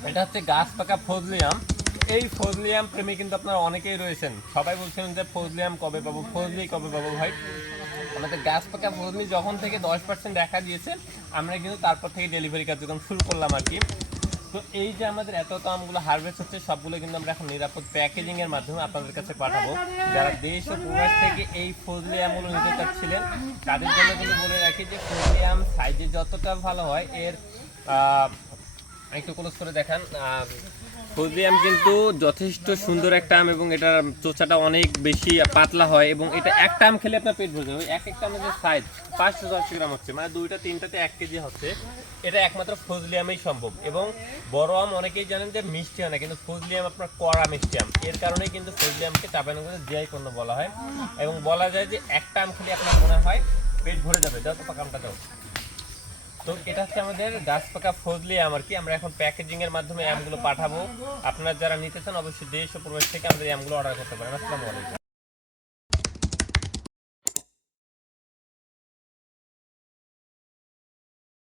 এটা হচ্ছে গাছ পাকা ফজলি আম। এই ফজলি আম প্রেমী কিন্তু আপনারা অনেকেই রয়েছেন, সবাই বলছেন যে ফজলি আম কবে পাবো, ফজলি কবে পাবো। ভাই আমাদের গাছ পাকা ফজলি যখন থেকে 10% দেখা দিয়েছে, আমরা কিন্তু তারপর থেকে ডেলিভারি কার্যক্রম শুরু করলাম আর কি। তো এই যে আমাদের এত আমগুলো হারভেস্ট হচ্ছে, সবগুলো কিন্তু আমরা এখন নিরাপদ প্যাকেজিং এর মাধ্যমে আপনাদের কাছে পাঠাবো। যারা দেশ ও প্রবাস থেকে এই ফজলি আমগুলো নিতে চাচ্ছিলেন, তাদের জন্য কিন্তু বলে রাখি যে ফজলি আম সাইজে যতটা ভালো হয়, এর একটু ক্লোজ করে দেখান। ফজলি আম কিন্তু যথেষ্ট সুন্দর একটা আম এবং এটার চোচাটা অনেক বেশি পাতলা হয় এবং এটা একটা আম খেলে আপনার পেট ভরে যাবে। এক একটা আমাদের সাইজ 510 গ্রাম হচ্ছে, মানে দুইটা তিনটাতে 1 কেজি হচ্ছে। এটা একমাত্র ফজলি আমেই সম্ভব। এবং বড় আম অনেকেই জানেন যে মিষ্টি হয় না, কিন্তু ফজলি আম আপনার কড়া মিষ্টি আম। এর কারণেই কিন্তু ফজলি আমকে চাঁপাইনবাবগঞ্জে জিআই পণ্য বলা হয়। এবং বলা যায় যে একটা আম খেলে আপনার মনে হয় পেট ভরে যাবে, যত পাকা আমটা দাও। তো এটা হচ্ছে আমাদের গাছ পাকা ফজলি আম আর কি। আমরা এখন প্যাকেজিং এর মাধ্যমে আমগুলো পাঠাবো। আপনারা যারা নিতে চান অবশ্যই দেশ ও প্রবাস থেকে আমাদের আমগুলো অর্ডার করতে পারেন। আসসালামু আলাইকুম।